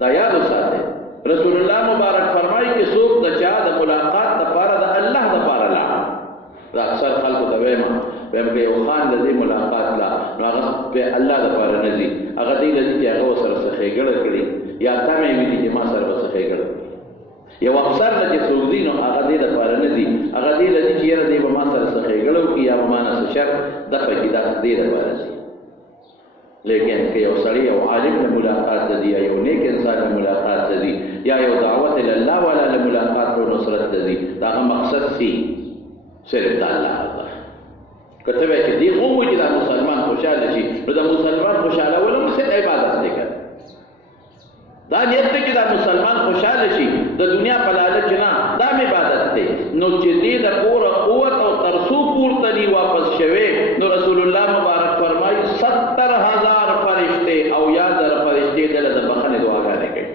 دا یاد وساتئ. رسول الله مبارک فرمایي چې څوک د چا د ملاقات دپاره د الله دپاره لاړ. دا اکثر خلکو ته وایم که یو خان د دې ملاقات لا نو هغه په الله دپاره نه ځي، هغه دې له ځي چې هغه ورسره څه ښېګړه کړي یا تمې وي چې ما سره به څه ښېګړه کړي. یو افسر نه چې څوک ځي نو هغه دې دپاره نه ځي، هغه دې له ځي چې یاره دې به ما سره څه ښېګړه وکړي یا به ما نه څه شر دفع کړي، دا دې دپاره ځي. لیکن که یو سړی یو عالم له ملاقات ته ځي یا یو نیک انسان له ملاقات ته ځي یا یو دعوت الله والا له ملاقات او نصرت ته ځي، د هغه مقصد سي صرف د الله الله. که ته وایې چې دې خو وایي چې دا مسلمان خوشحاله شي، نو د مسلمان خوشحالولو هم صرف عبادت دی که دا نیت دی چې دا مسلمان خوشحاله شي د دنیا په لالچ نه، دا هم عبادت دی. نو چې دې د پوره قوت او ترسو پورته دي واپس شوې، نو رسول الله مبارک فرمایي 70,000 فرشتې او 1000 فرشتې دله د بخښنې دعاګانې کوي.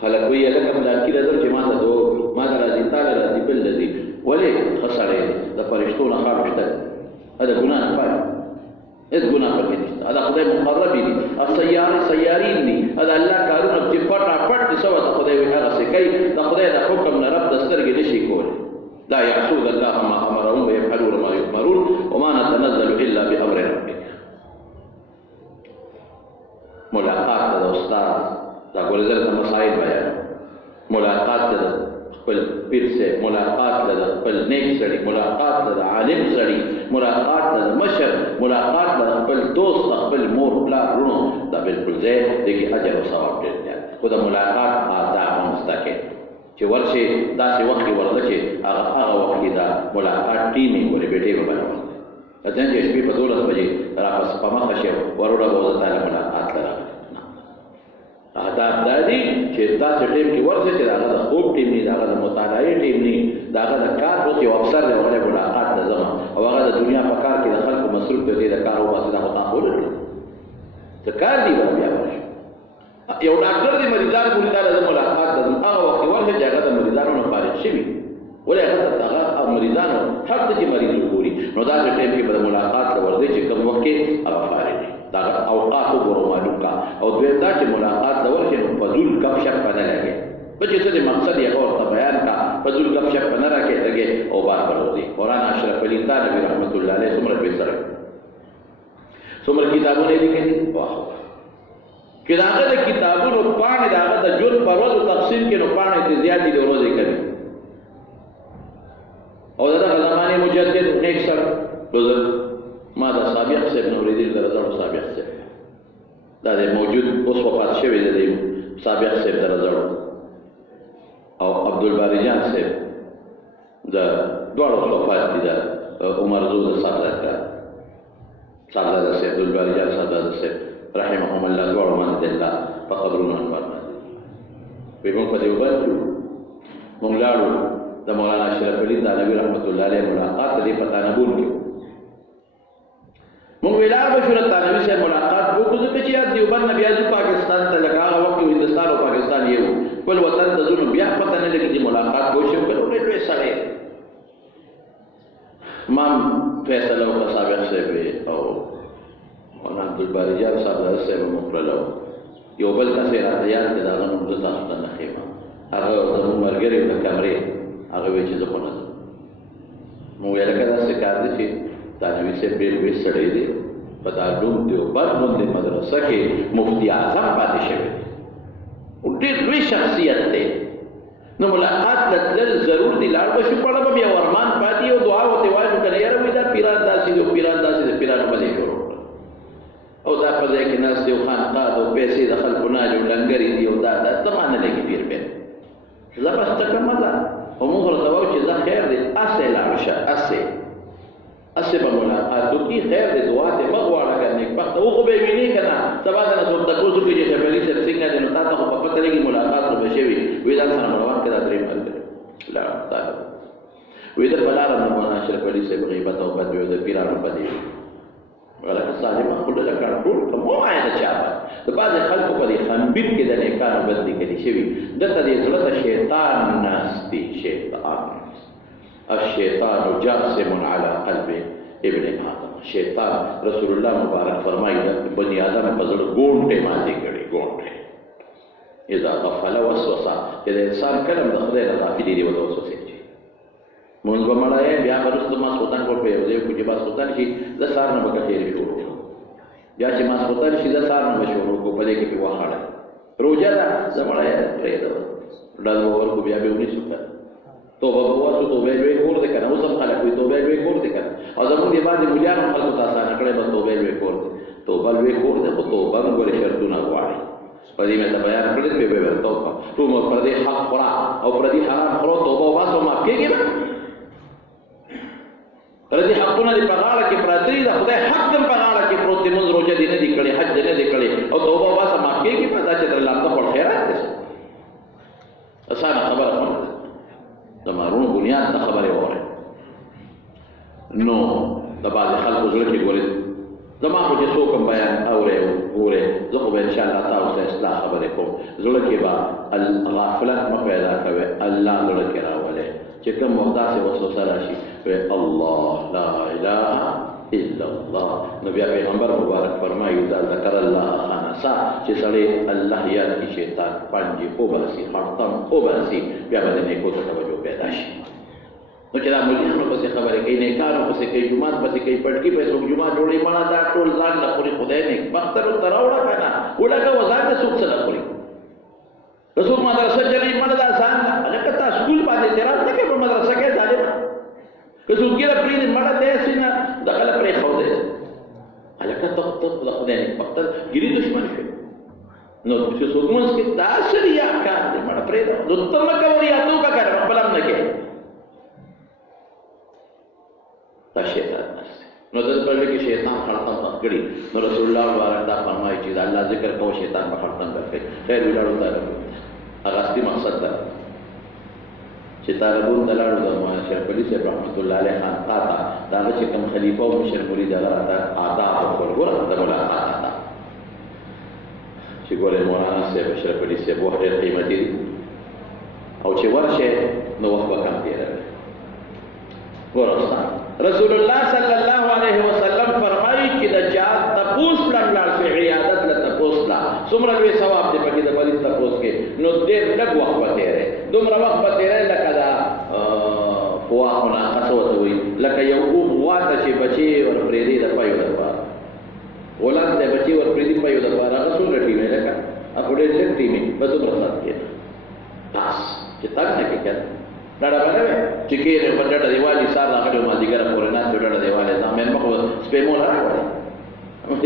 خلک وایي هلکه فلان کې راځم چې ما ته دعا وکړي، ما ته راځي، تا له راځي، بل له ځي. ولې ښه سړی د فرشتو نه خاړ شته دی، د ګناه نه پاک، هېڅ ګناه پکې نشته، دا خدای مقربې دي، سیارین دي، دا الله کارونه چې پټاپټ دي څه ورته خدای وایي هغسې کوي. د خدای د حکم نه رب د سترګې نه شي کولی. لا یعصون الله ما امرهم ویفعلون ما یؤمرون وما نتنزل الا بامر ربک. ملاقات ته د استاد دا ګورې زه د مسایل بیان، ملاقات ته د خپل پیر صاحب، ملاقات ته د خپل نیک سړي، ملاقات ته د عالم سړي، ملاقات ته د مشر، ملاقات ته د خپل دوست، خپل مور پلار وروڼو، دا بلکل ځای دی کې اجر او ثواب ډېر زیات. خو د ملاقات آداب هم زده کړئ چې ورشي داسې وخت کې ورځه چې هغه وخت کې دا ملاقات ټیم یې ولې بیټې به برابر دی. ځان چې شپې په 12 بجې راپس په مخه شي وروډه به ورته تعالی ملاقات ته راغلی. آداب دا دي چې داسې ټیم کې ورځه چې د هغه د خوب ټیم نه، د هغه د مطالعې ټیم نه، د هغه د کار اوس یو افسر دی هغه ملاقات ته ځم او هغه د دنیا په کار کې د خلکو مصروف دی، د کار وباسي، دا خو تا خو ولري څه کار دی به بیا ورشي. یو ډاکټر دی مریضان پورې تا له ملاقات ته ځم، هغه وخت ورشه چې هغه د مریضانو نه فارغ شوي، ولې هغه ته هغه مریضانو حق دی چې مریض وګوري. نو داسې ټایم کې به د ملاقات ته ورځئ چې کوم وخت کې هغه فارغ دی، دا اوقات وګورو معلوم کا. او دویم دا چې ملاقات ته ورشي نو فضول ګپ شپ نه لګي، په چې څه د مقصد یې هغه ورته بیان کا، فضول ګپ شپ نه لګي او بار بار وځي. مولانا اشرف علي تانوي رحمت الله علیه څومره بهتر څومره کتابونه لیکلي، واه که د هغه د کتابونو پاڼې د هغه د ژوند په ورځو تقسیم کړي نو پاڼې ترې زیاتې د ورځې کوي. او د دغه زمانې مجدد نیک سړی بزرګ ما د سابق صاحب نه اورېدلي، د رضاړو سابق صاحب دا دی موجود اوس وفات شوی دی، سابق صاحب د رضاړو او عبدالباري جان صاحب د دواړو وفات دي، د عمر زو د صاحبزاده صاحب عبدالباري جان صاحبزاده صاحب رحمهم الله دواړو باندې د الله په قبرونو انوار باندې. وایي موږ په دیوبند کې موږ لاړو د مولانا اشرف علي تانوي رحمت الله علیه ملاقات ته دې په تانبول کې موږ ویلار به شو د تانوي صاحب ملاقات وکړو، ځکه چې یاد دیوبند نه بیا ځو پاکستان ته، لکه هغه وخت کې هندوستان او پاکستان یو خپل وطن ته ځو نو بیا پته نه لګي چې ملاقات به وشي. که ډېر لوی سړی ما فیصله وکړه سابق صاحب او مولانا عبدالباري جان صاحبزاده صاحب مقرله یو بل کس یې راته یاد کړه، د هغه نوم زه تاسو ته نه ښیم، هغه زموږ ملګري د کمرې هغه وایي چې زه خو نه ځم. موږ ویل لکه داسې کار دی چې تانوي صاحب ډېر لوی سړی دی، په دارالعلوم دیوبند غوندې مدرسه کې مفتي اعظم پاتې شوی دی او ډېر لوی شخصیت دی. نو ملاقات ته تلل ضرور دي، لاړ به شو پړه به بیا ورمان پاتې او دعا ورته وایو که نه یاره وایي دا پیران داسې دي او پیران داسې د پیرانو به دې شروع او دا په ځای کې ناست دی او خانقاه او پیسې د خلکو نه دي او لنګرې دي او دا ته ما نه لګي پیر بیا زه بس ته کړمه ده او موږ ورته وایو چې زه خیر دی اسې لاړ شه اسې به ملاقات وکړي، خیر دی دعا دې مه غواړه که نیکبخته و خو به یې وینې که نه سبا ته نه څوک تپوس وکړي چې شیخ علي صاحب څنګه دی نو تا ته خو په پته لګي ملاقات خو به شوي وایي دا سره مروان کې دا درې ملګري لاړم وایي در په لاره د مولانا اشرف علي صاحب غیبت او بد وي د پیرانو بدې ولکه صالحه خپل له کنټرول کوم وایي د چا د بعضې خلکو په دې خنبیب کې د نیکانو بد لیکلي شوي، دلته دې زړه ته شیطان ناست دی، شیطان الشیطان جاسم علی قلب ابن آدم، شیطان رسول الله مبارک فرمایي بني آدم په زړه ګونټې ماتې کړي ګونټې اذا غفل وسوسه چې د انسان کلم د خدای نه غافل دی ول وسوسه شي مونږ به مړای بیا ورسته ما سوتان کو په یو کې با سوتان شي د سار نه بکه شروع بیا چې ما سوتان شي د سار نه شروع کو په دې کې په وحاله روزه دا زمړای پرې ده ډال ورکو بیا به ونی سوتان توبه واسو توبه به کور دې کنه اوس هم خلک وي توبه به کور دې کنه او زموږ دی باندې مليان خلکو تاسو نه کړي به توبه به کور دې توبه به کور دې توبه غوړي شرطونه غواړي په دې مې ته بیان کړل به به توبه ټول پر دې حق خورا او پر دې حرام خورا توبه واسو ما کېږي پر دې حقونه دې په غاړه کې پراته دي خدای حق دې په غاړه کې پروت دې موږ روزه دې نه دي کړي حج دې نه دي کړي او توبه واسو ما کېږي پتا چې الله ته په خیرات دې اسانه خبره کوم زمارونو بنیاد ته خبرې وره نو د بعض خلکو زړه کې ګوري زما خو چې څوک بیان اورې ګورې زه خو به ان شاء الله تاسو ته اصلاح خبرې کوم زړه کې به الغفلت مه پیدا کوي الله زړه کې راولي چې کوم وخت داسې وسوسه راشي الله لا اله الا الله نو بیا پیغمبر مبارک فرمایي دا ذکر الله خانسا چې سړی الله یاد کی شیطان پنځه او برسي خاطم او برسي بیا باندې نیکو ته توجه پیدا شي نو چې دا مليانو پسې خبرې کوي نیکانو پسې کوي جمعات پسې کوي پټکی پسې جمعه جوړي مانا دا ټول ځان له خوري خدای نه وختو تراوړه کنه ولګه وځان ته څوک څه خوري رسول مدرسه چلی مړه دا ځان هغه کته سکول باندې اعتراض نه کوي په مدرسه کې ظالم که څوک یې پرې مړه دې سینا دغه پرې خو دې الکه ته ته خدای نه وخت ګری دشمن شي نو چې څوک موږ کې تاسو یا کار دې مړه پرې نو ته مکه وریا تو کا کار خپل هم نه کې دا شیطان نو د پرې کې شیطان خلطم کړی نو رسول الله مبارک دا فرمایي چې الله ذکر کو شیطان په خلطم کوي خیر ولاړو تعالی هغه اصلي مقصد ده چې طالبون دلاړو د مهاجر پولیس رحمت الله علیه خان تا دا چې کوم خلیفہ او مشر مرید هغه آداب او ګور د ملاقات تا چې ګورې مولانا صاحب مشر پولیس په ډېر قیمتي او چې ورشه نو وخت کم دی ورستا رسول الله صلی الله علیه وسلم فرمایي چې د چا تپوس پلان شي عیادت له تپوس لا څومره به ثواب دی پکې د مریض تپوس کې نو ډېر لږ وخت پاتې رہے دومره وخت پاتې رہے لکه دا واخونه قصوت وي لکه یو واته چې بچي ور پرېدي د پایو د پاره ولادت د بچي ور پرېدي پایو د پاره هغه څومره ټیمه لکه اپ ډېر لږ ټیمه په دومره سات کې تاس چې تاک نه کې کړه دا باندې چې کېره په ډډه دیوالي سار راغلو ما دیګره پورې نه ډډه دیوالي دا مې مخ سپېمو راوړل موږ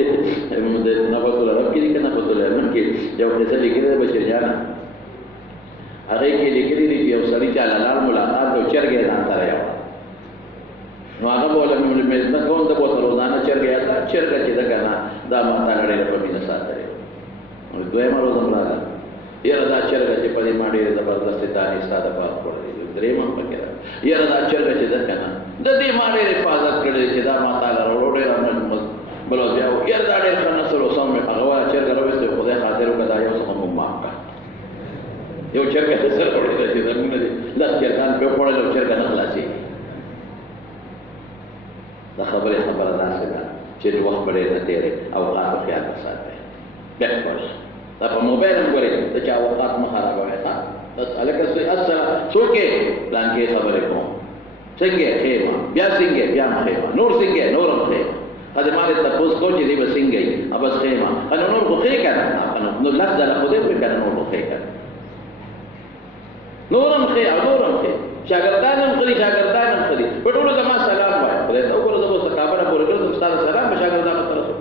نه په توله راکې کنه په توله نن کې یو څه لیکل بشیر جان هغه کې لیکلي دي چې یو سړی چې لاله ملاقات او چرګې ځان سره یو نو هغه بوله مې نه کوم ته په روزانه چرګې تا چرګ چې دا کنه دا ما ته لري په مینه ساتره نو دوی ما روزه ملاقات یره دا چرګ چې په دې باندې زبردست دانې ساده پات کړی درې ما پکې یره دا چرګ چې دا کنه د دې باندې حفاظت کړی چې دا ما تعالی وروړي رحمت بلو بیا یره دا ډېر څنګه سره سم هغه وا چرګ راوځي خدای خاطر وکړا یو څه مو ما کا یو چرګ سره وړي چې زمونه دي لاس چرګان په پړل او چرګ نه خلاصي دا خبره ده چې وخت بلې نه تیرې او اوقات خیال وساتئ بیا خوش دا په موبایل هم ګورئ د چا اوقات مه خرابوئ ښه هلکه څوکې پلان کې خبرې کوم څنګه خیمه بیا څنګه بیا هم خیمه نور څنګه نور هم خیمه هذا مالي تپوس کو چې دی به څنګه ابس خیمه انو نور خو خې کنه نو لفظ له خو دې په کنه نور خو خې کنه نورم خې او نورم خې شاګردانم خري شاګردانم خري په ټولو زما سلام وایي خدای ته وګوره زما ستابره پورې کړم ستاسو سلام به شاګردانو ته رسول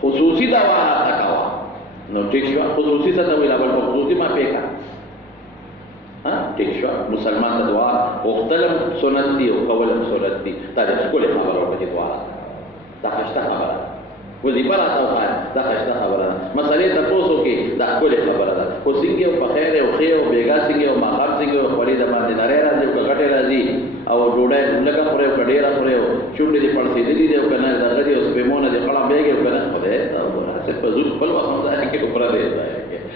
خصوصي دعوا تکوا نو ټیک شو خصوصي څه ته ویل بل خصوصي ما پیکا ها ټیک شو مسلمان ته دعا وختلم سنت دی او قولم سنت دی تاریخ کله خبره وکړي دعا دا خشته خبره وظیفه راته وخاله دا خشته خبره مسئلې تاسو کې دا کله خبره ده خو څنګه په خیر او خیر او بیګا څنګه او ماخر څنګه او خوري د باندې نری راځي او غټه راځي او ډوډۍ لکه پرې کډېرا پرې او چوندې دې پړسې دې دې او کنه دا غړي او سپېمونه دې خړا بیګه کنه خدای ته ورته په زو خپل وخت ده کې پر دې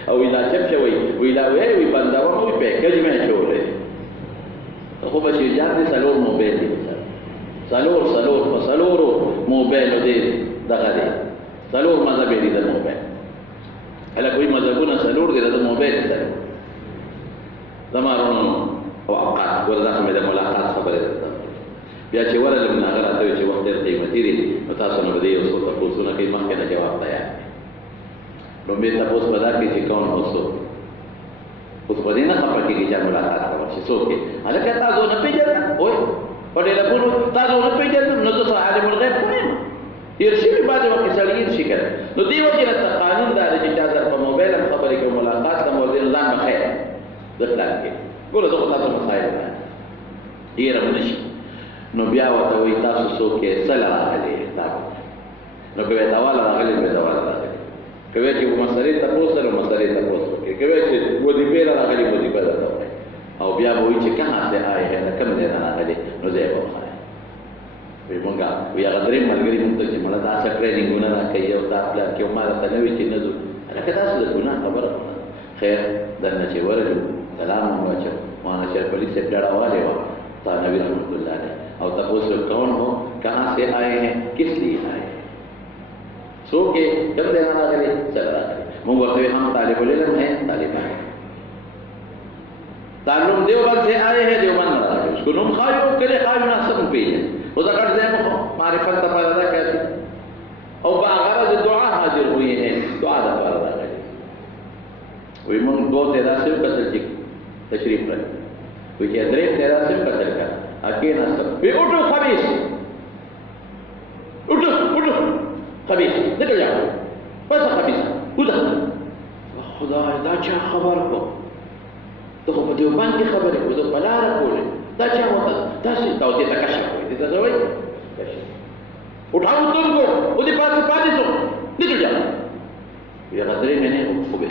او ویلا چپ شوی ویلا وی بنداو مو په کجې مې چولې خو به چې جان دې سلور مو به دې سلور په سلورو موبایل دې دغه دی څلور مذهب یې د موبایل هله کوئی مذهبونه څلور دي د موبایل سره زمارونو او اوقات ورته مې د ملاقات خبره ده بیا چې ورلم نه غره ته چې وخت ډېر قیمتي دی نو تاسو نو دې یو څه تاسو نه کې مخکې نه جواب تیار نو به تاسو په دا کې چې کوم اوسو اوس په دې نه خبره کې چې ملاقات کوي چې څوک هلکه تاسو نه پیژنئ وای په دې لپاره تاسو نه پیژنئ نو تاسو عالم الغیب کوئ يرشي بعد وقت سړی يرشي کړه نو دی وجه ته قانون دا چې اجازه په موبایل خبرې کوي ملاقات د موبایل ځان مخه دخل کې ګوره دغه تاسو مسایل یې راونشي نو بیا وته وي تاسو څوک یې سلام علیه نو کوي دا والا راغلی به دا والا راغلی کوي چې مسلې تاسو سره مسلې تاسو کوي چې ودی بیل راغلی ودی بیل راغلی او بیا وایي چې کहाँ سے آئے ہیں کوم ځای نه راغلی نو زه په وی مونږه وی هغه درې ملګري مونږ ته چې مړه دا څه ټریننګونه راکوي او دا پلان کې ما راته نه وي چې نه ځو هلکه تاسو د ګناه خبره خیر درنه چې ورغلو سلام مو واچو مولانا شریف علي صاحب ډاډه وه تانوي رحمت الله علیه او تپوس کون ہو کہاں سے آئے ہیں کس لیے آئے ہیں سو کے جب دینا راغلی چل راغلی مونږ ورته هم طالب العلم ہیں طالب ہیں تعلم دیوبند سے آئے ہیں دیوبند راغلی اس کو نوم خایو کله خایو ناسب پیژن وذا کر دے معرفت تفاضل کیسے او باغرض دعا حاضر ہوئی ہیں دعا دا فرض ہے وی من دو تیرا سے قتل تشریف رکھ وی کہ درے تیرا سے قتل کر اکینا سب وی اٹھو خبیث اٹھو خبیث نکل جاؤ بس خبیث خدا دا چا خبر کو تو په دیوبند کې خبرې کوي د بلاره کولې دا چا وته تاسو دا دې تکشف کوي دې ته وایي اٹھاؤ تم کو ودی پاس سو نکل جاؤ یہ قدرے میں نے خوبے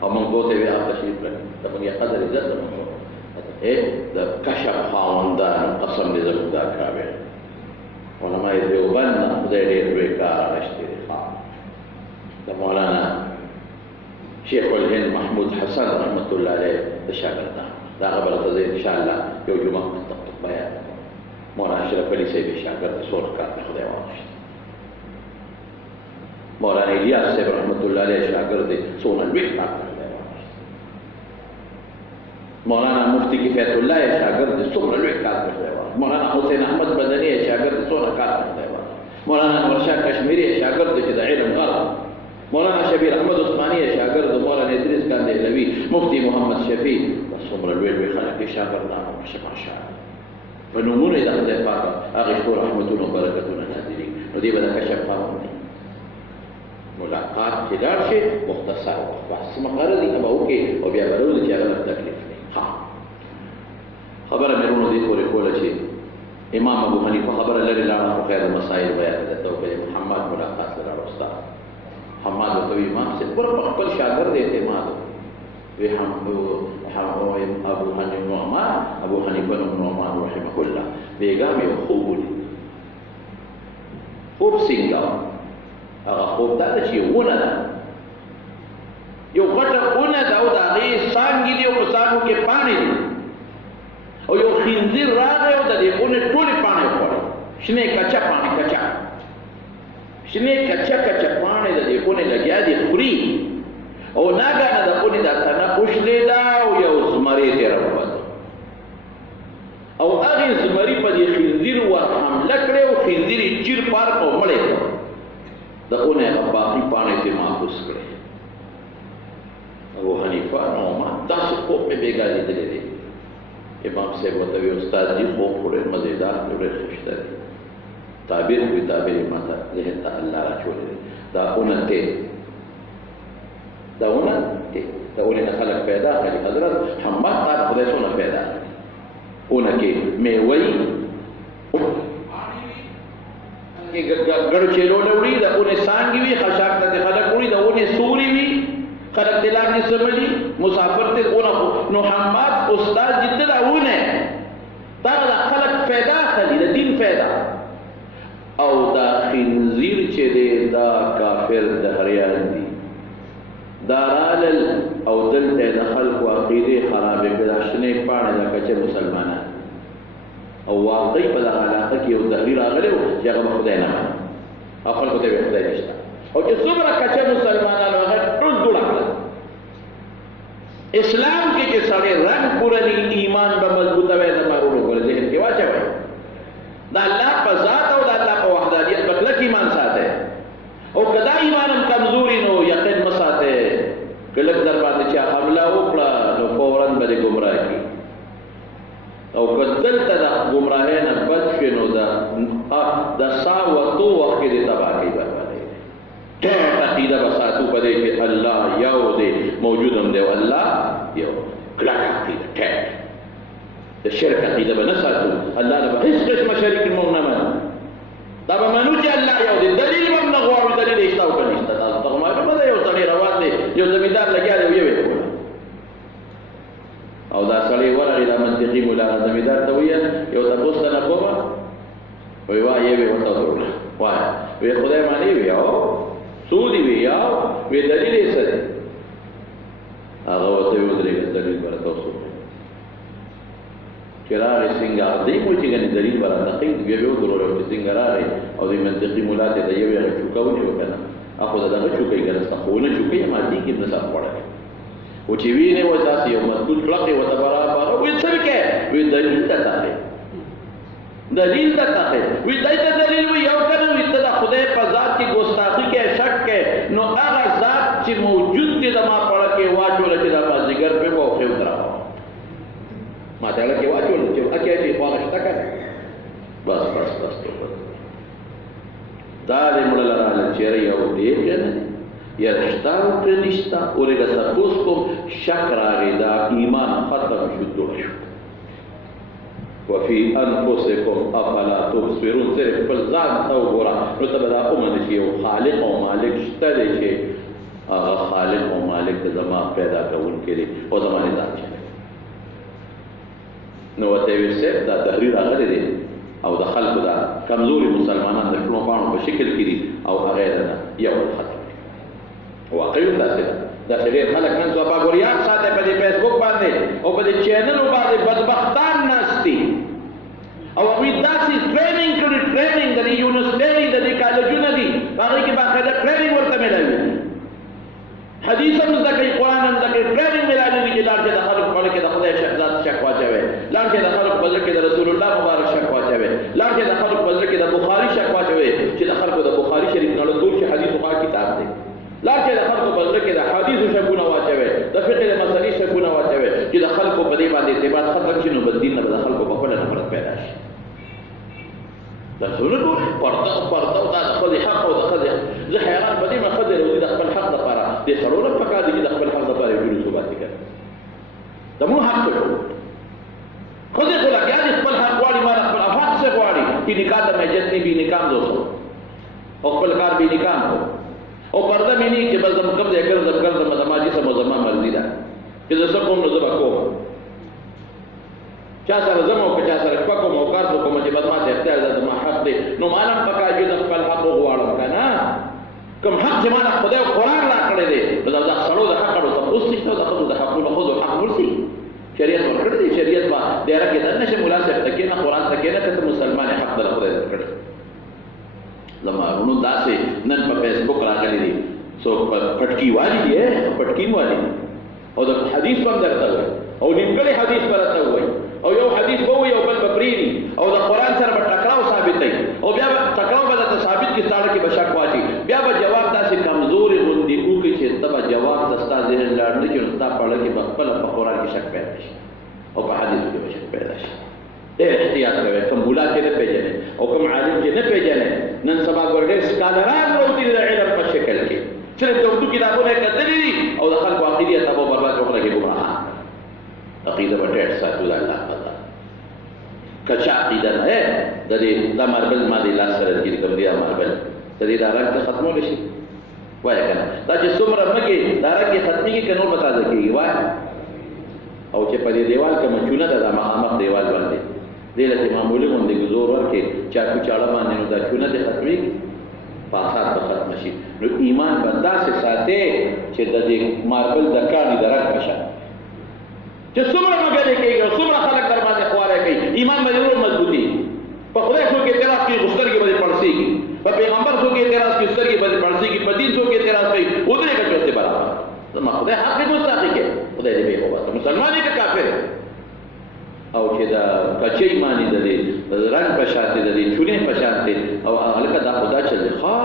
اور من کو تے آپ تشریف رکھ تب یہ قدر عزت نو اے دا کشف خاوندان قسم دې زړه کاوه علماء دیوبند خدای دې دوی کار راشته دا مولانا شیخ الهند محمود حسن رحمت الله علیه د شاګردان دا خبره ته ان شاء الله یو جمعه مستقبل بیان مولانا اشرف علي صاحب شاګرد څور کار خدای واغشت مولانا الیاس صاحب رحمت الله علیه شاګرد څونه لوی کار خدای واغشت مولانا مفتی کفایت الله شاګرد څومره لوی کار خدای واغشت مولانا حسین احمد بدنی شاګرد څونه کار خدای واغشت مولانا نورشاه کشمیری شاګرد چې د علم غرض مولانا شبیر احمد عثمانی شاگرد مولانا ادریس کاندهلوی مفتی محمد شفیع بس عمر لوی خلک شاگردان ماشاء په نومونه د خدای پاک هغه ټول رحمتونه او برکتونه نازلې نو دې به کشف خاوندي ملاقات چې لاړ شي مختصر بحث مقرر دي به وکړي او بیا به ورته چې هغه تکلیف نه ها خبره مې ورونه دي پورې کوله چې امام ابو حنیفه خبره لري لاړه خو خیر مسائل بیان ده توبه محمد ملاقات سره استاد حماد وتوی امام سے پر خپل شاګرد اعتماد وی هم ابو حنیفه نعمان رحمه الله بیگام یو خوب څنګه هغه خوب دا چې ونه ده یو غټه ونه ده او د هغې څانګې دي او په څانګو کې پاڼې دي او یو خنځیر راغی او د دې ونې ټولې پاڼې وخوړې شنې کچه پاڼې شنې کچا پاڼې د دې ونې لګیا دي خوري او ناګانه د ونې دا تنه وشلېده او یو زمری ترې راووته او هغې زمري په دې خنځیر ور حمله کړې او خنځیر یې چیر پار او مړې کړ د ونې هغه باقي پاڼې ترې محفوظ کړې ابو حنیفه نعمان داسې خوب مې بېګا لیدلی دی امام صاحب ورته وی استاد جي خوب خو ډېر مزېدار ډېر ښایسته دی تعبیر کوئی تعبیر ماتا ذہن تا اللہ را چھوڑے دا اونتے دا اونتے خلق پیدا کری حضرت حماد تا خدای سونا پیدا کری اونکے میوئی گڑ چیلو لوڑی دا اونے سانگی وی خشاک تا خلق اوڑی دا اونے سوری وی خلق دلاکی سمجی مسافر تے اونا نو حماد استاد جتے دا اونے تا دا خلق پیدا کری دا دین پیدا او دا خنزیر چې دی دا کافر دهریان دي دا رالل او دلته د خلکو عقیدې خرابې کړې دا شنې پاڼې لکه چې مسلمانان او واقعي په دغه علاقه کې یو تحریر راغلی و چې هغه به خدای نه مني او خلکو ته به خدای نشته او چې څومره کچه مسلمانانو هغه ټول دوړه کړل اسلام کې چې سړی رنګ پورني ایمان به مضبوطه وي د مارونو ګور ذهن کې واچوي دا الله په ذات او د الله په وحدانیت په کلک ایمان ساته او کدا ایمان هم کمزوري نو یقین مساته کلک در باندې چې حمله وکړه نو فوراً به ګمراه کی او کدلته د ګمراهۍ نه بچ شي نو د سا وتو وخت کې د تباهۍ باندې ټیټ عقیده بساتو په دې چې الله یو دی موجود هم دی او الله یو کلک عقیده ټیټ د شرک عقیده به نه ساتو الله نه به هیڅ قسمه شریک مونږ نه منو دا به منو چې الله یو دی دلیل هم نه غواړو دلیل یې شته او که نشته تاسو ته معلومه ده یو سړی روان دی یو زمیندار لګیا دی ویې کوله او دا سړی ورغی دا منطقي مولا زمیندار ته ویل یو تپوس ته نه کومه وی وا یې وی ورته وکړه وایه وی خدای معنی وی او څو دي وی او وی دلیل یې څه دی هغه ورته وی ودرېږه دلیل به راته وڅوک چې راغی سینګار دی مو چې ګنې دلیل به راته ښیي بیا به ودرولو چې څنګه راغی او د منطقي مولا ته د یو هغه چوکه ونیو که نه اخو د دغه چوکۍ که نه ستا خو ونه چوکۍ ماتې کې نه سر خوړلی و چې وینې و داسې یو مضبوط کلکې ورته برابر وی څه وکړې وی دلیل ته تاخې دلیل ته تاخې وی دای ته دلیل وی یو که نه وی ته د خدای په ذات کې ګستاخي کې شک کې نو هغه ذات چې موجود دی زما پړه کې واچوله چې دا مازدیګر پرې به وخې ودراوه ما ته هغه کې واچوله چې اکې چې خواږه شته که بس دا دې مړه لراله چېرې یو دی که نه یا رشتہ که نشتا اورگا تپوس کم شک راغی دا ایمان ختم شد دوڑ شد وفی انفسکم افلا تبصرون صرف پل ذات تاو گورا نو تب دا امن چی یو خالق و مالک شتا دے چی آغا خالق و مالک دا زمان پیدا کون کے لئے و زمانی ذات چلے نو تیوی سیب دا تحریر آغا دے او دا خلق دا کمزوری مسلمانان دا شلون پانو پا شکل کی دی او غیر دا یو ختم واقعي داسې داسې ډېر خلک نن سبا ګوریان ساته په دې فیسبوک باندې او په دې چینلو باندې بدبختان ناست دي او هغوی داسې ټریننګ کړي ټریننګ د دې یونیورسټۍ د دې کالجونه دي هغوی کې باقاعده ټریننګ ورته میلاوي حدیث هم زده کوي قرآن هم زده کوي ټریننګ میلاوي چې لاړ چې د خلکو په زړه کې د خدای ذات شک واچوي لاړ چې د خلکو په زړه کې د رسول الله مبارک شک واچوي لاړ چې د خلکو په زړه کې د بخاري شک واچوي چې د خلکو د بخاري شریف نه ټول چې حدیث او کتاب دی لا چې د خلکو په زړه کې د حدیثو شکونه واچوي د فقه د مسلې شکونه واچوي چې د خلکو په دې باندې اعتماد ختم شي نو بل دین نه د خلکو په خپله نفرت پیدا شي دا څونه ګورې پرده او دا د ښځې حق او د ښځې زه حیران په دې مه ښځې راوځي د خپل حق دپاره دې سړو نه پکار دي چې د خپل حق دپاره یو جلوس وباسي که زمونږ حق څه کوو ښځې خو لګیا دي خپل حق غواړي ما د خپل افات څه غواړي چې نکاح ته میجت نه بي نکام دوستو او خپل کار بي نکام کو او پرده مې نه چې بس زم کوم ځای ګرځم زما جسم او زما مرضي ده چې زه څه کوم نو زه به کوم چا سره ځم او که چا سره شپه کوم او کار به کوم چې بس ما ته اختیار ده زما حق دی نو ما هم پکار چې د خپل حق وغواړم که نه کوم حق چې ما د خدای قرآن راکړی دی نو د سړو د حق اړو تپوس نشته او د ښځو د حقونو ښځو حق ورسي شریعت ورکړی دی شریعت به ډېره کې دننه شي ملا صاحب ته کښېنه قرآن ته کښېنه که ته مسلمان حق د خدای درکړی زمانو داسې نن په فیسبوک راغلي دي څوک پټکي والي دي پټکي والي دي او د حدیث هم درته وایي او نیمګړی حدیث به راته وایي او یو حدیث به وایي او بل به پرېږدي او د قرآن سره به ټکراو ثابتوي او بیا به ټکراو به درته ثابت کړي ستا کې به شک واچي بیا به جواب داسې کمزورې غوندې وکړي چې ته به جواب ته ستا ذهن لاړ نه کړي نو ستا په اړه کې به خپله په قرآن کې شک پیدا شي او په حدیثو کې به شک پیدا شي ډېر احتیاط کوئ کوم بولا چې نه پېژنې او کوم عالم چې نه پېژنې نن سبا ګور ډېر سکالران راوتي د علم په شکل کې صرف د اردو کتابونه یې کتلي دي او د خلکو عقیدې یې تباه برباد وکړه کې ګمراهان عقیده به ډېر ساتو د الله پته کچا عقیده نه د دې دا ماربل ما دې لاس سره کړي کوم دی ماربل د دې دا رنګ ته ختمولی شي وایه که نه دا چې څومره مګې دا رنګ یې ختمېږي که نور به تازه کېږي وایه او چې په دې دیوال که مچونه ده دا مخامخ دیوال باندې دې له چې معمولي غوندې زور ورکړې چاکو چاړه باندې نو دا چونه دې ختمېږي په اساس به ختمه شي نو ایمان به داسې ساتې چې د دې ماربل د کاڼي د رنګ په شان چې څومره مګلې کوي او څومره خلک در باندې خواره کوي ایمان به ضرور مضبوطي په خدای خو کې اعتراف کوي غو سترګې به دې پړسېږي په پیغمبر څوک اعتراض کوي سترګې به دې پړسېږي په دین څوک اعتراض کوي ودرېږه چوستې برابر زما خدای حق دې مستحقي کې خدای دې بې خوبه مسلمان یې که کافر او چې دا کچۍ مانی د دې رنګ په شان دی د دې چونې په شان دی او هلکه دا خدا چل دی ښه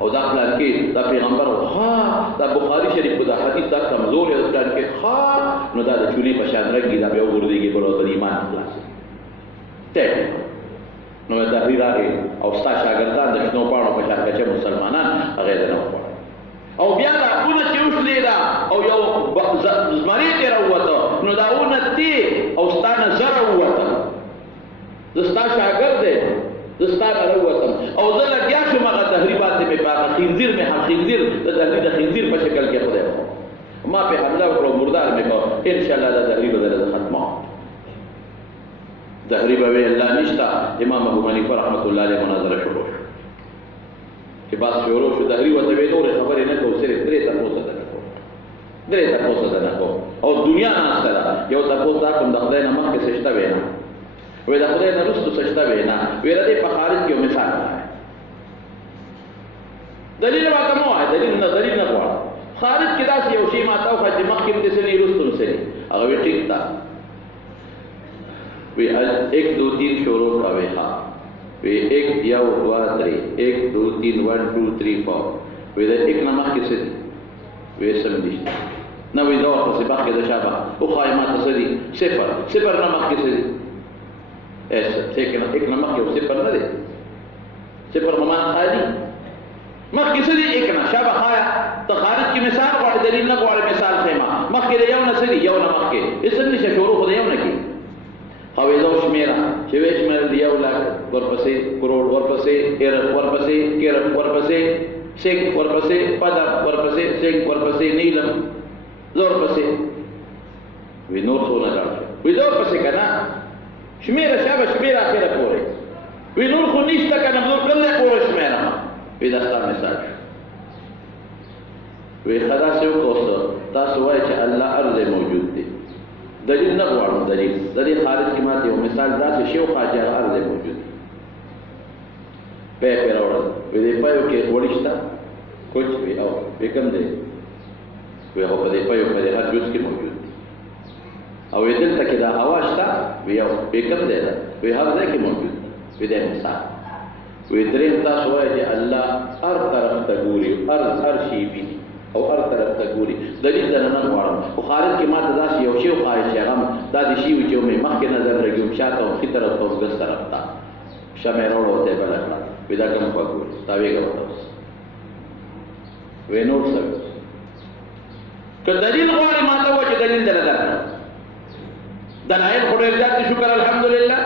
او دا پلان کې دا پیغمبر ښه دا بخاري شریف په دا حدیث دا کمزور دی پلان کې ښه نو دا د چونې په شان رنګ دا بیا وګرځېږي بل د ایمان خلاص ته نو دا راغی او ستا شاګردان د شنو پاڼو په شان کچه مسلمانان هغه نه وخوړل او بیا دا اونه چې وشلې ده او یو زمري ترې راووته نو دا اونه تی او ستا نه زره ووته زه ستا شاګرد دی زه ستا نه راووتم او زه لګیا شوم هغه تحریبات مې په هغه خنزیر مې هم خنزیر د تحریر د خنزیر په شکل کې خدای ما په حمله وکړو مردار مې کړو انشاءالله دا تحریب به زه ختموم تحریب به الله نشته امام ابو حنیفه رحمت الله علیه مناظره شروع شو چې بس شروع شو تحریب ته به نور خبرې نه کوو صرف درې تاسو ته نه کوو او دنیا ناسته ده یو تاسو دا کوم د خدای نه مخکې سجده وینا وې د خدای نه وروسته سجده وینا وې د په خارج کې مثال دلیل واته مو دلیل نه غواړم خارج کې داسې یو شی ماته او چې مخکې دې سړي وروسته سړي هغه وی ټیک تا وی 1 2 3 شروع کوي ها وی 1 یا 2 3 1 2 3 1 2 3 4 وی د 1 نه مخکې سړي وی سم دي نو وی دا په سبق کې د شابه او قائمات سړي صفر نه مخکې سړي ایسا لیکن 1 نه مخکې صفر نه دي صفر په معنا خالي مخکې سړي 1 نه شابه خایا ته خارج کې مثال غواړي دلیل نه غواړي مثال خیمه مخکې یو نه سړي یو نه مخکې اسم نشه شروع خو یو نه کی او یو شمیره چې وې شمیره دی یو لاک ورپسې کروڑ ورپسې ارب ورپسې کرب ورپسې سیک ورپسې پدر ورپسې سیک ورپسې نیلم زور پسې وی نور څو نه راځي وی زور پسې کنه شمیره شابه شمیره اخره پورې وی نور خو نشته کنه نور کله پورې شمیره وی دا ستاسو مثال وی خلاص یو کوسه تاسو وایي چې الله ارض موجود دی دلیل نه غواړم دلیل د دې خارج کې ماته یو مثال داسې شی خواجه ارض موجود په پیراوړل وی دې پایو کې وړشتا کوچ وی او وکم دی وی هغه دې پایو په هر جز کې موجود دی او دلته کې دا هوا شته وی او وکم دی وی هر ځای کې موجود وی دې مثال وی درې تاسو وایي چې الله هر طرف ته ګوري هر شی ویني او هر طرف ته ګوري دلیل نه نه غواړم خو خارج کې ماته داسې یو شی خواهش چې هغه دا د شی چې مې مخکې نظر لګوم شاته او خې طرف ته وګس طرف ته شمه وروړو ته بل کړه ودا کوم په ګور تا ویګه وته وینور څه که دلیل غواړي ماته و چې دلیل درته دلایل خو ډېر ځات شکر الحمدلله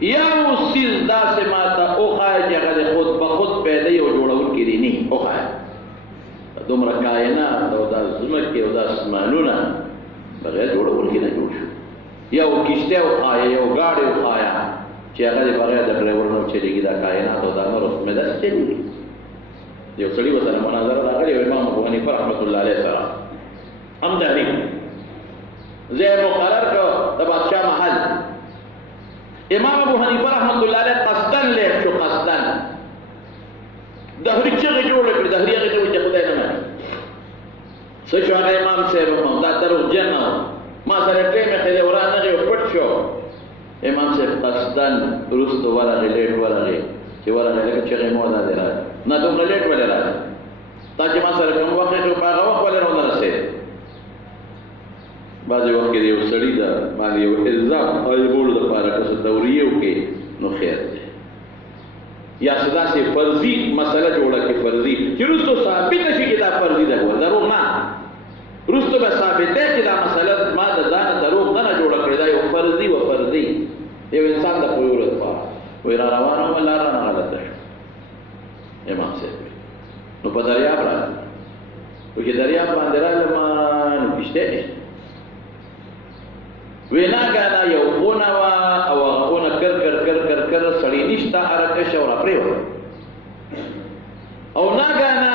یا وسیز داسې ماته او خواهش هغه خود په خود پیدا یو جوړول کړي نه او خواهش دومره کائنات او دا زمکه او دا اسمانونه بغیر جوړول کې نه جوړ شو یو کشته او خایا یو گاډي او خایا چې هغه بغیر د ډرایور نه چلیږي دا کائنات او دا نور مې داس چلیږي یو سړي وسره مناظره راغلی امام ابو حنیفه رحمت الله علیه سره هم دهلی زه مقرر کو د بادشاہ محل امام ابو حنیفه رحمت الله علیه قصدن له شو قصدن دهری چې جوړ کړی دهری هغه ته چې خدای نه مانی څه شو هغه امام صاحب دا درو جنو ما سره ټیم ته ورانه غو پټ شو امام صاحب قصدن روستو ورغه لیټ ورغه چې ورغه لکه چې مو دا دی راځي نه دومره لیټ ولې راځي تا چې ما سره کوم وخت ته په هغه وخت ولې راونه رسې بعضې وخت کې یو سړي دا باندې یو الزام او بوړو د پاره که دوریو کې نو خیر دی یا صدا سے فرضی مسئلہ جوڑا کہ فرضی کہ رستو ثابت شي کہ دا فرضی دا دروغ نه رستو به ثابت ہے کہ دا مسئلہ ما دا ځان دروغ نه جوړا کړی دا یو فرضی و فرضی یو انسان دا په ورته پاره وې را روانو ولا را نه غلطه امام صاحب نو په دریاب راځي او چې دریاب باندې راځم نو پښته وینا غانا یو اونوا او اون کر سړی نشتا ارکش او پرې او نا غانا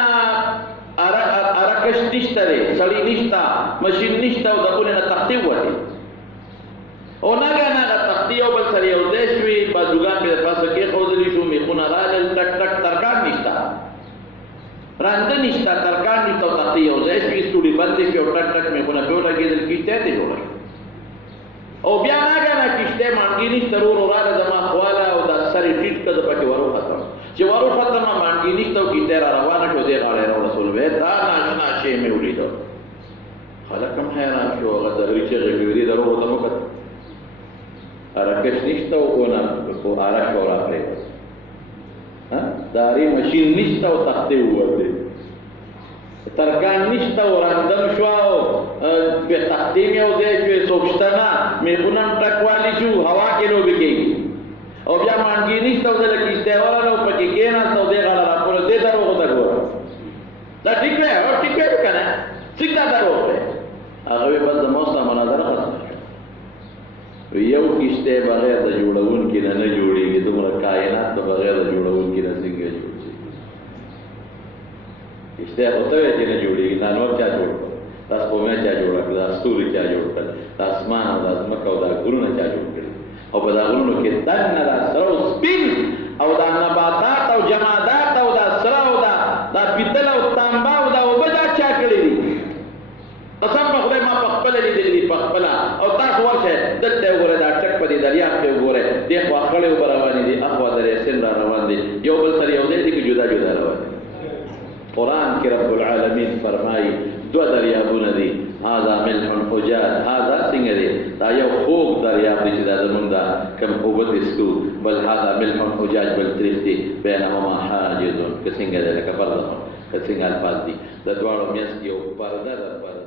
ارکش نشته سړی نشتا ماشين نشتا او دغه نه تختی وته او نا غانا تختی او بل سړی او دیشوي بازوګان مې د پاسه کېښودلي شو، میخونه راغلل، ټک ټک، ترکان نشته، رانده نشته، ترکان نشته او تختې یو ځای شوې، ستوري بندې شوې او ټک ټک میخونه پرې ولګېدل، کښتۍ ته جوړه شوه. او بیا ناګهانه کښتۍ مانډګي نشته، ورو ورو راغله زما خواله او دا سر یې ټیټ کړه، د پکې وروختم. چې وروختمه مانډګي نشته او کښتۍ را روانه شوه، دې غاړه یې راورسولو، ویې دا ناشنا شی مې ولیده. خلک هم حیران شو، هغه زهري چغې مې ودې دروغو ته مه کتل، ارکش نشته او اونه خو اره شوه او راپرېږده، د ارې مشین نشته او تختې ووتې، ترکان نشته او راندم شوه او تختې مې یو ځای شوې، څوک شته نه، میخونه هم ټکوالي شو، هوا کې لوبې کېږي. او بیا مانډګي نشته او زه له کښتۍ ولاړه او پکې کېناسته او دې غاړه راپورې، دې دروغو ته ګوره، دا ټیک وی او ټیک وی که نه، څنګه دا دروغ دی؟ هغه وی بس زما ستا مناظره ختمه شوه. یو کښتۍ بغیر د جوړونکي نه جوړېږي، دومره کائنات به بغیر د جوړونکي نه څنګه جوړ شي؟ کښتۍ خو ته وایې چې نه جوړېږي، دا نور چا جوړ کړل؟ دا سپوږمۍ چا جوړه کړه؟ دا ستوري چا جوړ کړل؟ دا اسمان او دا ځمکه او دا غرونه چا جوړ کړي؟ او په دا غرونو کې دننه دا سره او سپین او دا نباتات او جمادات او دا سره او دا پیتل او تانبه او دا اوبه دا چا کړي دي؟ قسم په خدای ما په خپله لیدلي دي، په خپله. او تاسو ورشئ دلته یې وګورئ، دا ټک په دې دریاب کې وګورئ، دې خوا خړې اوبه روانې دي، اخوا دریا سیند را روان دي، یو بل سره یو ځای دي که جدا جدا روان دي؟ قرآن کې رب العالمین فرمایي دوه دریابونه دي، هذا ملح حجاج، هذا څنګه دی؟ دا یو خوږ دریاب دی چې دا زمونږ دا کوم اوبه څښو، بل هذا ملح حجاج بل تریخ دی، بینهما حاجز، که څنګه دی لکه برزخ، که څنګه الفاظ دي، د دواړو منځ کې یو پرده ده.